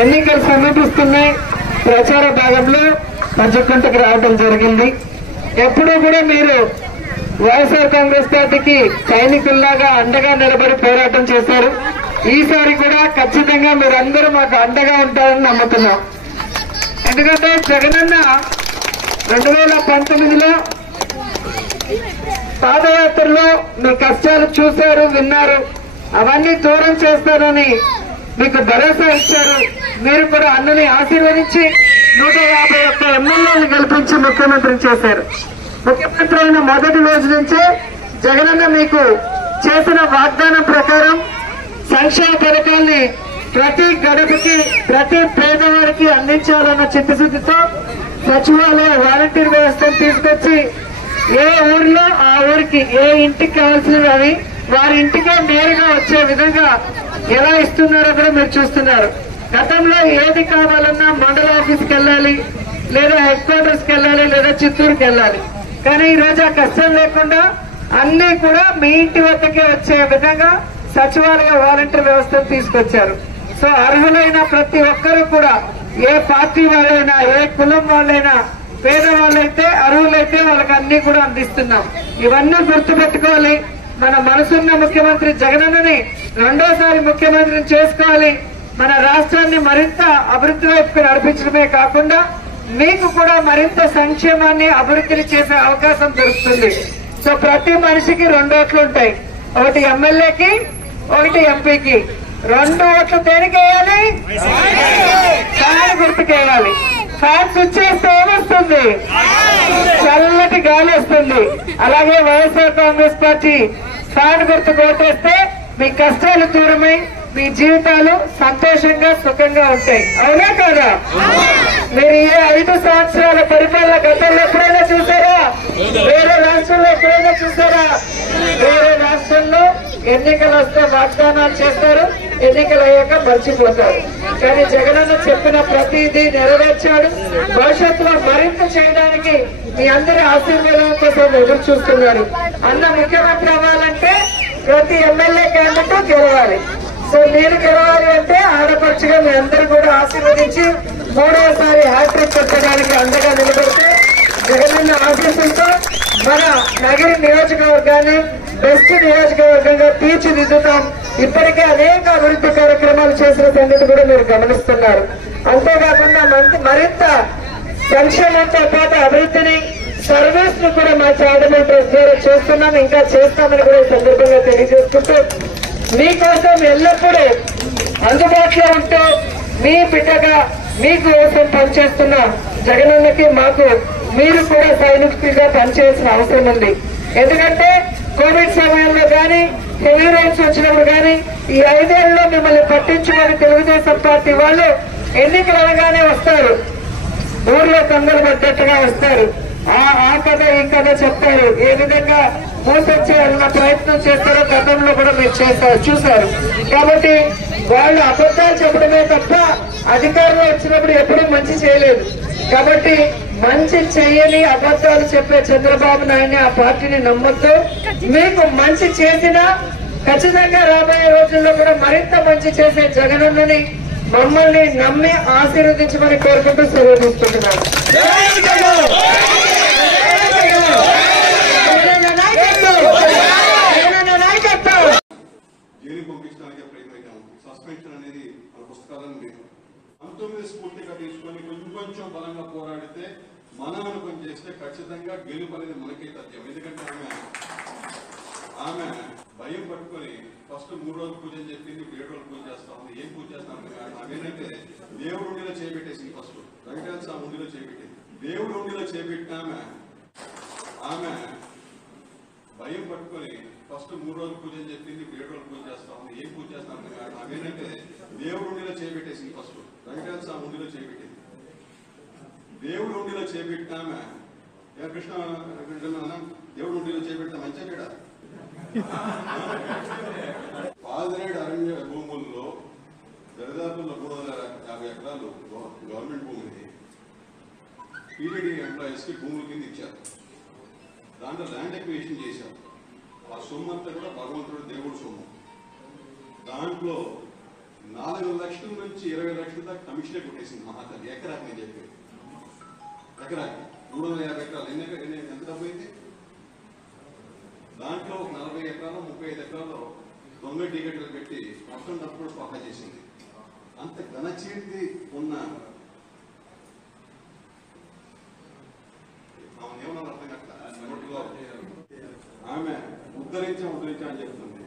ఎన్నికలు సమీపిస్తున్నాయి. ప్రచార భాగంలో పంచకుంటకు రావడం జరిగింది. ఎప్పుడూ కూడా మీరు వైఎస్ఆర్ కాంగ్రెస్ పార్టీకి సైనికుల్లాగా అండగా నిలబడి పోరాటం చేశారు. ఈసారి కూడా ఖచ్చితంగా మీరందరూ మాకు అండగా ఉంటారని నమ్ముతున్నాం. ఎందుకంటే జగనన్న 2019లో పాదయాత్రలో మీ కష్టాలు చూశారు, విన్నారు. అవన్నీ దూరం చేస్తారని మీకు భరోసా ఇచ్చారు. మీరు కూడా అన్నని ఆశీర్వదించి 151 ఎమ్మెల్యేలను గెలిపించి ముఖ్యమంత్రిని చేశారు. ముఖ్యమంత్రి అయిన మొదటి రోజు నుంచే జగనన్న మీకు చేసిన వాగ్దానం ప్రకారం సంక్షేమ పథకాల్ని ప్రతి గడపకి, ప్రతి పేదవారికి అందించాలన్న చిత్తశుద్ధితో సచివాలయ వాలంటీర్ వ్యవస్థను తీసుకొచ్చి ఏ ఊరిలో ఆ ఊరికి ఏ ఇంటికి కావాల్సినవి అవి వారి ఇంటికే నేరుగా వచ్చే విధంగా ఎలా ఇస్తున్నారో కూడా మీరు చూస్తున్నారు. గతంలో ఏది కావాలన్నా మండల ఆఫీస్కి వెళ్ళాలి, లేదా హెడ్ క్వార్టర్స్కి వెళ్ళాలి, లేదా చిత్తూరుకి వెళ్ళాలి. కానీ ఈ రోజు ఆ కష్టం లేకుండా అన్ని కూడా మీ ఇంటి వద్దకే వచ్చే విధంగా సచివాలయ వాలంటీర్ వ్యవస్థను తీసుకొచ్చారు. సో అర్హులైన ప్రతి ఒక్కరూ కూడా ఏ పార్టీ వాళ్ళైనా, ఏ కులం వాళ్ళైనా, పేదవాళ్ళైతే అర్హులైతే వాళ్ళకి అన్ని కూడా అందిస్తున్నాం. ఇవన్నీ గుర్తుపెట్టుకోవాలి. మన మనసున్న ముఖ్యమంత్రి జగనన్నని రెండోసారి ముఖ్యమంత్రిని చేసుకోవాలి. మన రాష్ట్రాన్ని మరింత అభివృద్ధి వైపుకు నడిపించడమే కాకుండా మీకు కూడా మరింత సంక్షేమాన్ని, అభివృద్ధిని చేసే అవకాశం దొరుకుతుంది. సో ప్రతి మనిషికి 2 ఓట్లు ఉంటాయి. ఒకటి ఎమ్మెల్యేకి, ఒకటి ఎంపీకి. 2 ఓట్లు దేనికి వేయాలి? ఫ్యాన్ గుర్తుకు వేయాలి. ఫ్యాన్ స్విచ్ చేస్తే ఏమొస్తుంది? చల్లటి గాలి వస్తుంది. అలాగే వైఎస్ఆర్ కాంగ్రెస్ పార్టీ ఫ్యాన్ గుర్తుకు ఓటేస్తే మీ కష్టాలు దూరమై మీ జీవితాలు సంతోషంగా, సుఖంగా ఉంటాయి. అవునా కాదా? మీరు ఈ 5 సంవత్సరాల పరిపాలన గతంలో ఎప్పుడైనా చూసారా? వేరే రాష్ట్రంలో ఎప్పుడైనా చూసారా? వేరే రాష్ట్రంలో ఎన్నికలు వస్తే వాగ్దానాలు చేస్తారు, ఎన్నికలు అయ్యాక మర్చిపోతారు. కానీ జగనన్న చెప్పిన ప్రతిదీ నెరవేర్చాడు. భవిష్యత్తులో మరింత చేయడానికి మీ అందరి ఆశీర్వాదం కోసం ఎదురు చూస్తున్నారు. అన్న ముఖ్యమంత్రి అవ్వాలంటే ప్రతి ఎమ్మెల్యే క్యాండిడేట్ గెలవాలి. సో నేను గెలవాలి అంటే ఆడపడుచుగా మీ అందరూ కూడా ఆశీర్వదించి 3వసారి హ్యాట్రిక్ కొట్టడానికి అండగా నిలబడితే జగనన్న ఆశీస్సులతో మన నగరి నియోజకవర్గాన్ని బెస్ట్ నియోజకవర్గంగా తీర్చిదిద్దుతాం. ఇప్పటికే అనేక అభివృద్ధి కార్యక్రమాలు చేసిన సంగతి కూడా మీరు గమనిస్తున్నారు. అంతేకాకుండా మరింత సంక్షేమంతో పాటు అభివృద్ధిని, సర్వీస్ ను కూడా మా చారిటబుల్ ట్రస్ట్ ద్వారా చేస్తున్నాం, ఇంకా చేస్తామని కూడా ఈ సందర్భంగా తెలియజేసుకుంటూ మీకోసం ఎల్లప్పుడూ అందుబాటులో ఉంటూ మీ బిడ్డగా మీకోసం పనిచేస్తున్న జగనన్నకి మాకు మీరు కూడా సైనికులుగా పనిచేయాల్సిన అవసరం ఉంది. ఎందుకంటే కోవిడ్ సమయంలో కానీ, హెవీ రైన్స్ వచ్చినప్పుడు కానీ ఈ 5 ఏళ్లలో మిమ్మల్ని పట్టించుకొని తెలుగుదేశం పార్టీ వాళ్ళు ఎన్నికలు అనగానే వస్తారు, ఊర్లో తొందర పడ్డట్టుగా వస్తారు. ఆ కథ ఈ కథ చెప్తారు. ఏ విధంగా మోసొచ్చేయాలన్న ప్రయత్నం చేస్తారో గతంలో కూడా మీరు చూశారు. కాబట్టి వాళ్ళు అబద్ధాలు చెప్పడమే తప్ప అధికారంలో వచ్చినప్పుడు ఎప్పుడూ మంచి చేయలేదు. కాబట్టి మంచి చేయని అబద్ధాలు చెప్పే చంద్రబాబు నాయుడిని, ఆ పార్టీని నమ్మొద్దు. మీకు మంచి చేసినా ఖచ్చితంగా రాబోయే రోజుల్లో కూడా మరింత మంచి చేసే జగనన్నని మమ్మల్ని నమ్మి ఆశీర్వదించమని కోరుకుంటూ సెలవు తీసుకుంటున్నాను. సస్పెన్షన్ అనేది మన పుస్తకాలను లేదు. 19 స్ఫూర్తిగా తీసుకొని కొంచెం బలంగా పోరాడితే, మనం పని చేస్తే ఖచ్చితంగా గెలుపు అనేది మనకే తథ్యం. ఎందుకంటే ఆమె భయం పట్టుకొని ఫస్ట్ 3 రోజులు పూజ అని చెప్పింది, 7 రోజులు పూజ చేస్తా ఉంది. ఏం పూజ చేస్తాం? ఆమె ఏంటంటే దేవుడు ఉండిలో చేపెట్టేసింది. ఫస్ట్ వెంకటేశ్వర స్వామి ఉండిలో చేపెట్టింది. దేవుడు ఉండిలో చేపెట్టిన ఆమె భయం పట్టుకొని ఫస్ట్ 3 రోజులు పూజ అని చెప్పింది, 7 రోజులు పూజ చేస్తా ఉంది. ఏం పూజ చేస్తాం? ఆమె ఏంటంటే దేవుడు ఉండిలో చేపెట్టేసింది. ఫస్ట్ వెంకటేశ్వర స్వామి ఉండిలో చేపెట్టింది. దేవుడు ఉండిలో చేపెట్టిన ఆమె కృష్ణ దేవుడు ఉండిలో చేపెడితే మంచిగా కూడా పాదరేడు అరణ్య భూముల్లో దరిదాపుల్లో 350 ఎకరాలు గవర్నమెంట్ భూమిని టీటీడీ ఎంప్లాయీస్ కి భూముల కింద ఇచ్చారు. దాంట్లో ల్యాండ్ ఎక్విజిషన్ చేశారు. ఆ సొమ్ము అంతా కూడా భగవంతుడు, దేవుడు సొమ్ము. దాంట్లో 4 లక్షల నుంచి 20 లక్షల దాకా కమిషనే కొట్టేసింది మహాతల్లి. ఎకరాకి నేను చెప్పేది, ఎకరాకి 350 ఎకరాలు. ఎంత డబ్బు అయింది? దాంట్లో ఒక 40 ఎకరాలు 35 ఎకరాలు దొంగ టికెట్లు పెట్టి మొత్తం డబ్బు కూడా స్వాహా చేసింది. అంత ఘనచీర్తి ఉన్న ఏమన్నా అర్థం కాక ఆమె ఉద్ధరించా అని చెప్తుంది.